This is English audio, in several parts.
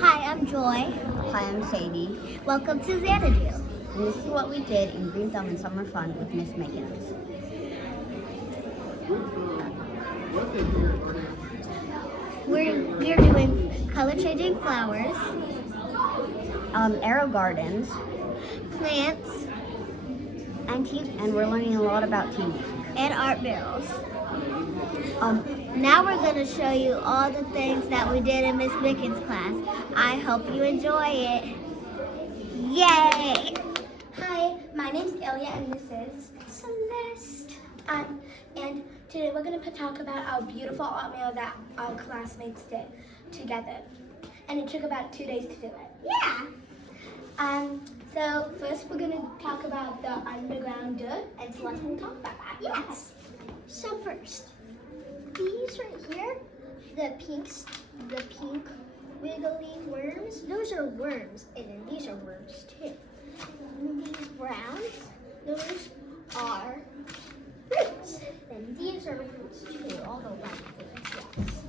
Hi, I'm Joy. Hi, I'm Sadie, Welcome to Xanadu. and this is what we did in Green Thumb and Summer Fun with Miss Mickens. We're doing color changing flowers, Arrow Gardens, plants, and we're learning a lot about teamwork. and art barrels. Um, Now we're going to show you all the things that we did in Miss Mickens' class. I hope you enjoy it. Yay! Hi, my name's Ilya and this is Celeste. And today we're going to talk about our beautiful art mural that our classmates did together. And it took about 2 days to do it. Yeah. So first we're going to talk about the underground dirt and Celeste will talk about that. Yes. So first, these right here, the pink wiggly worms, those are worms, and then these are worms too. And these browns, those are roots. And these are roots too, all the white things, yes.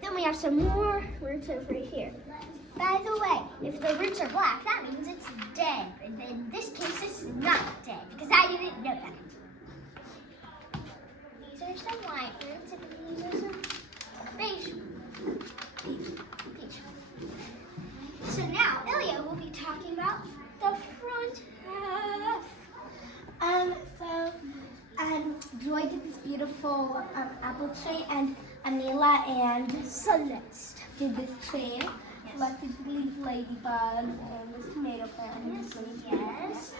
Then we have some more roots over here. By the way, if the roots are black, that means it's dead. And in this case, it's not dead, because I didn't know that. These are some white roots, and these are some beige. So now, Ilya will be talking about the front half. Joy did this beautiful apple tree and Amila and Celeste. did this tree. Celeste did these ladybugs and this tomato plant and this little Yes.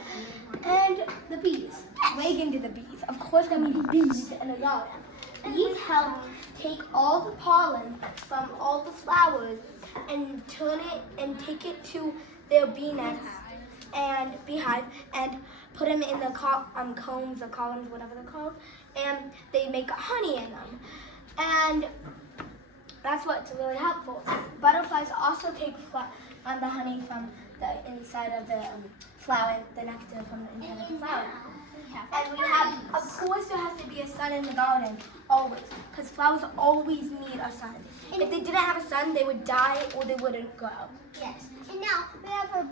and the bees. Reagan did the bees. Of course, there will be bees in a garden. Bees help take all the pollen from all the flowers and turn it and take it to their bee nest and beehive and put them in the combs or columns, whatever they're called, and they make honey in them. And that's what's really helpful. Butterflies also take the honey from the inside of the flower, the nectar from the inside of the flower. And we have, of course, there has to be a sun in the garden, always, because flowers always need a sun. If they didn't have a sun, they would die or they wouldn't grow. Yes. And now we have a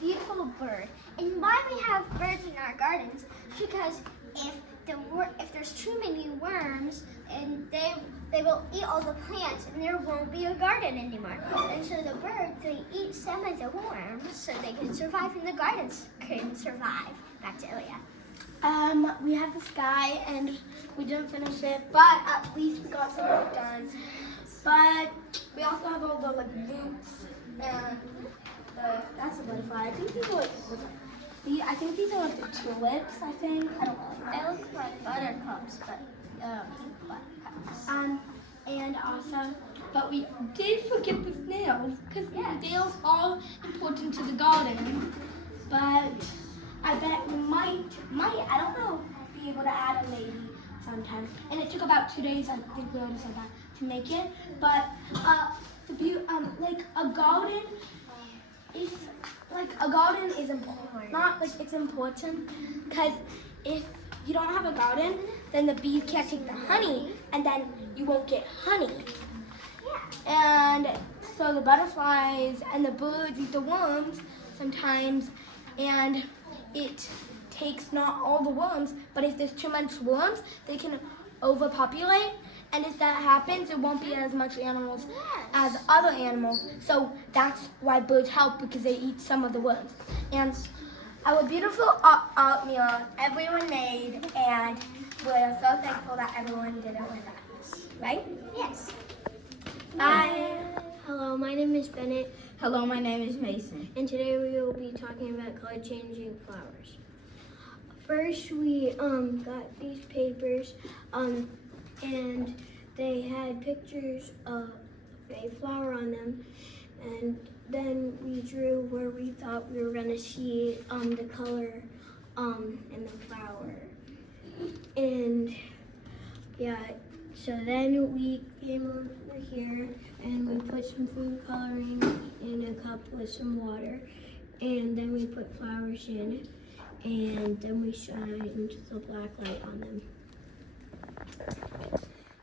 beautiful bird. And why we have birds in our gardens is because if there's too many worms, and they will eat all the plants, and there won't be a garden anymore. And so the birds, they eat some of the worms so they can survive, and the gardens can survive. Back to Ilya. We have the sky and we didn't finish it, but at least we got some work done. But we also have all the roots and that's a butterfly. I think these are like the tulips. I think I don't know. They look like buttercups, but buttercups. And also, but we did forget the snails because snails are important to the garden. But I bet we might, I don't know, be able to add a lady sometime. And it took about 2 days, I think we already said that, to make it. But a garden is important. Not like it's important because if you don't have a garden, then the bees can't take the honey, and then you won't get honey. And so the butterflies and the birds eat the worms sometimes, and it takes not all the worms, but if there's too much worms, they can overpopulate, and if that happens, there won't be as much animals as other animals. So that's why birds help, because they eat some of the worms. And our beautiful art mural everyone made, and we're so thankful that everyone did it with us. Right? Yes. Bye. Hello, my name is Bennett, Hello, my name is Mason. and today we will be talking about color changing flowers. First, we got these papers, and they had pictures of a flower on them, and then we drew where we thought we were gonna see the color in the flower. And yeah, so then we came over here and we put some food coloring in a cup with some water, and then we put flowers in, and then we shined the black light on them.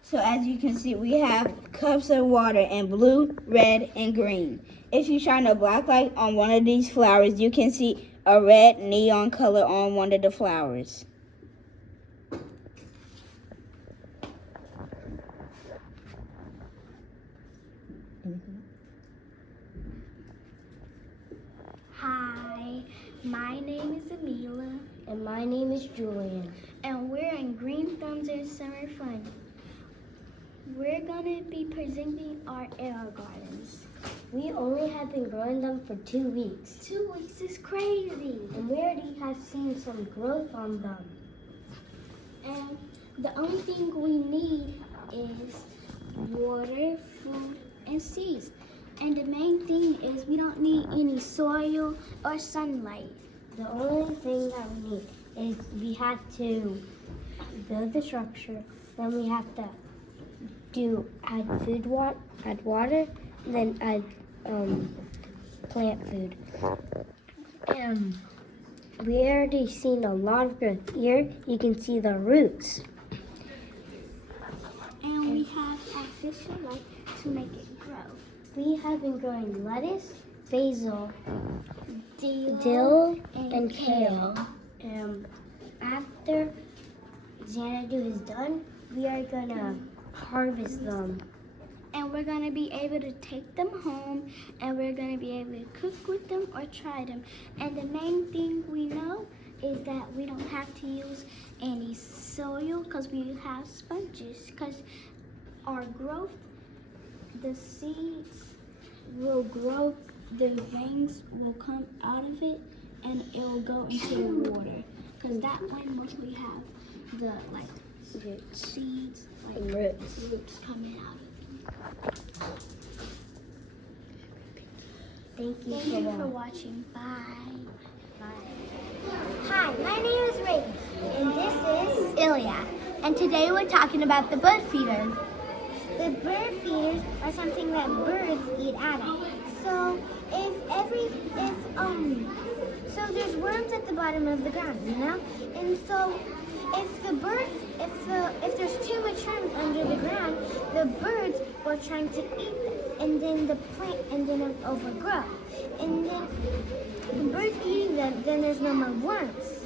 So as you can see, we have cups of water in blue, red, and green. If you shine a black light on one of these flowers, you can see a red neon color on one of the flowers. Hi, my name is Amila. And my name is Julian. And we're in Green Thumbs and Summer Fun. We're gonna be presenting our air gardens. We only have been growing them for 2 weeks. 2 weeks is crazy. And we already have seen some growth on them. And the only thing we need is water, food, and seeds. And the main thing is we don't need any soil or sunlight. The only thing that we need is we have to build the structure, then we have to add water, and then add plant food. And we already seen a lot of growth. Here you can see the roots. And we have artificial light to make it grow. We have been growing lettuce, basil, dill, and kale. After Xanadu is done, we are gonna harvest them. And we're gonna be able to take them home, and we're gonna be able to cook with them or try them. And the main thing we know is that we don't have to use any soil because we have sponges. Because our growth, the seeds will grow, the veins will come out of it, and it will go into the water. Because that one mostly have the seeds, roots coming out of it. Thank you for watching. Bye. Hi, my name is Reagan, and this is Ilya. And today we're talking about the bird feeders. The bird feeders are something that birds eat out of. So so there's worms at the bottom of the ground, you know? And so if there's too much worms under the ground, the birds are trying to eat them, and then it overgrow. And then the birds eating them, then there's no more worms.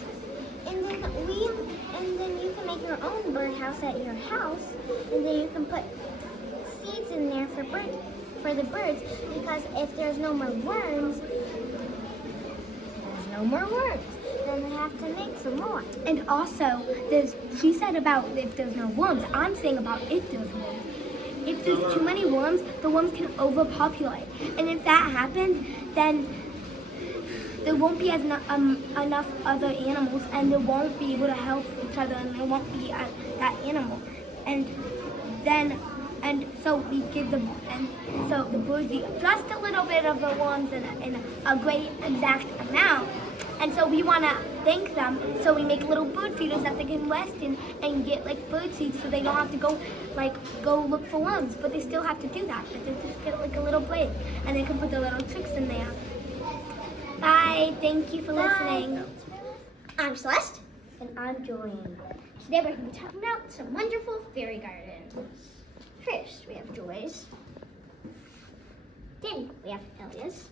And then you can make your own birdhouse at your house, and then you can put seeds in there for the birds, because if there's no more worms, then they have to make some more. And also, she said about if there's no worms. I'm saying about if there's worms. If there's too many worms, the worms can overpopulate. And if that happens, then there won't be enough other animals, and they won't be able to help each other, and there won't be that animal. So we give them, and so the birds eat just a little bit of the worms in a great exact amount. And so we want to thank them, so we make little bird feeders that they can rest in and get bird seeds, so they don't have to go look for worms, but they still have to do that. But they just get a little blade, and they can put their little tricks in there. Bye. Thank you for listening. I'm Celeste. And I'm Julian. Today we're going to be talking about some wonderful fairy gardens. First, we have Joy's. Then we have Elia's.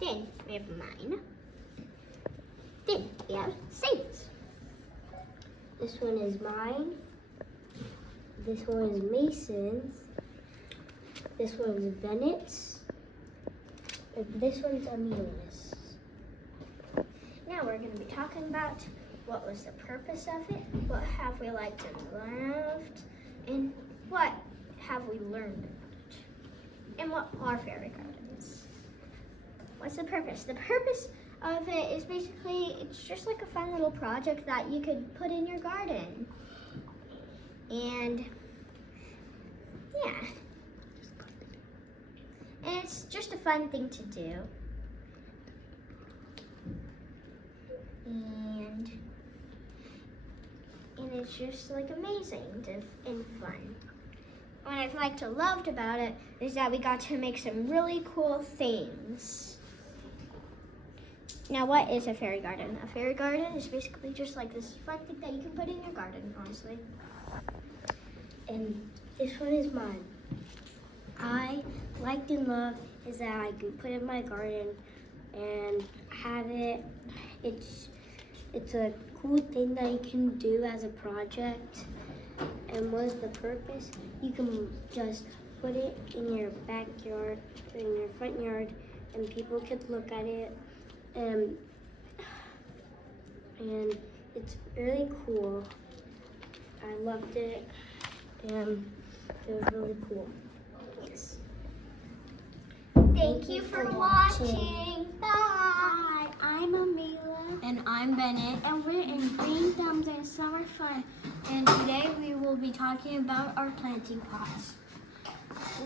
Then we have mine. Then we have Sadie's. This one is mine. This one is Mason's. This one is Bennett's. And this one's Amelia's. Now we're going to be talking about what was the purpose of it, what have we liked and loved, and what have we learned about it, and what are fairy gardens. What's the purpose? The purpose of it is basically, it's just like a fun little project that you could put in your garden. And yeah. And it's just a fun thing to do. And it's just amazing and fun. What I've loved about it is that we got to make some really cool things. Now, what is a fairy garden? A fairy garden is basically just like this fun thing that you can put in your garden, honestly. And this one is mine. I liked and love is that I can put it in my garden and have it. It's a cool thing that you can do as a project. And what's the purpose? You can just put it in your backyard, in your front yard, and people could look at it. And it's really cool. I loved it, and it was really cool. Yes. Thank you for watching. Bye. I'm Amila. And I'm Bennett. And we're in Green Thumbs and Summer Fun. And today we will be talking about our planting pots.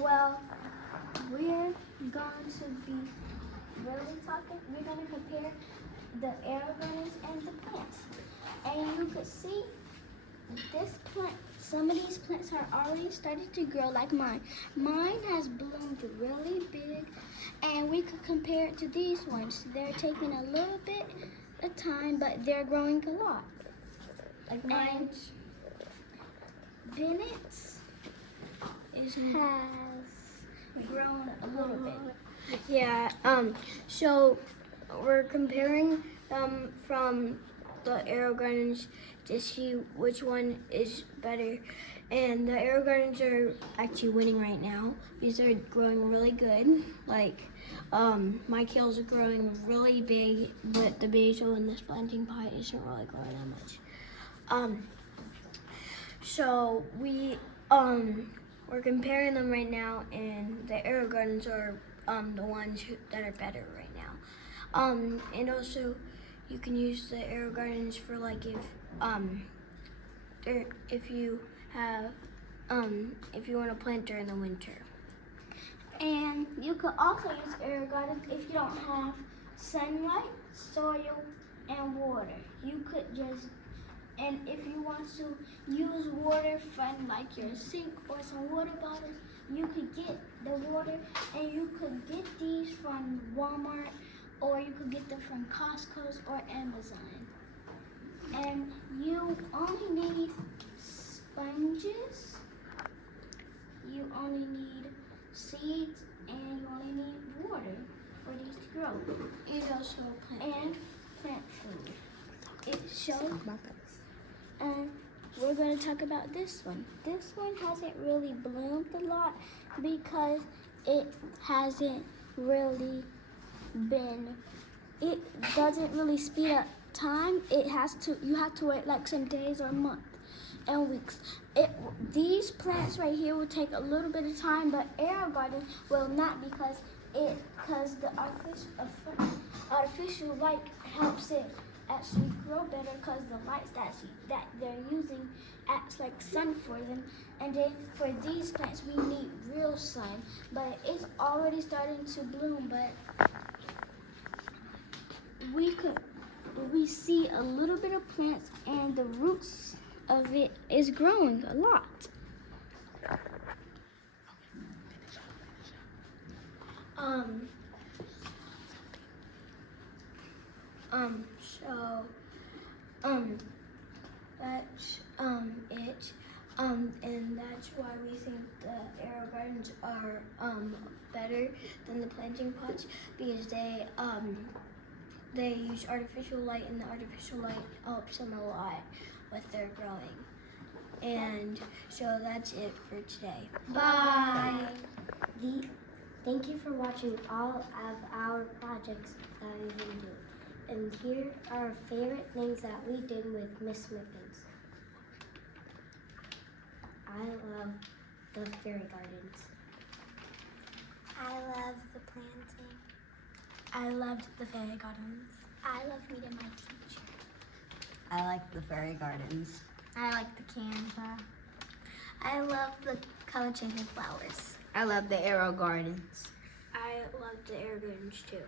Well, we're going to be really talking. We're going to compare the aeroplanes and the plants. And you could see this plant, some of these plants are already starting to grow like mine. Mine has bloomed really big, and we could compare it to these ones. They're taking a little bit of time, but they're growing a lot. Like And Bennett's has grown a little bit. Yeah, so we're comparing them from the Aero Gardens to see which one is better. And the Aero Gardens are actually winning right now because they're growing really good. Like, my kales are growing really big, but the basil in this planting pot isn't really growing that much. So we're comparing them right now, and the Aero Gardens are the ones that are better right now. And also, you can use the Aero Gardens for like if you have if you want to plant during the winter. And you could also use air gardens if you don't have sunlight, soil, and water. You could just, and if you want to use water from like your sink or some water bottles, you could get the water, and you could get these from Walmart, or you could get them from Costco's or Amazon. And you only need sponges, you only need seeds, and you only need water for these to grow. And also Plant food. It shows. And we're going to talk about this one. This one hasn't really bloomed a lot because it hasn't really been, it doesn't really speed up time. You have to wait like some days or a month and weeks. These plants right here will take a little bit of time, but Aero Garden will not because the artificial light helps it actually grow better because the lights that they're using acts like sun for them. And then for these plants we need real sun, but it's already starting to bloom. But we see a little bit of plants, and the roots of it is growing a lot. That's and that's why we think the Aero Gardens are better than the planting pots because they use artificial light, and the artificial light helps them a lot with their growing. And so that's it for today. Bye. Thank you for watching all of our projects that we've been doing. And here are our favorite things that we did with Miss Mippins. I love the fairy gardens. I love the planting. I loved the fairy gardens. I love meeting my teacher. I like the fairy gardens. I like the Canva. I love the color changing flowers. I love the Aero Gardens. I love the Aero Gardens too.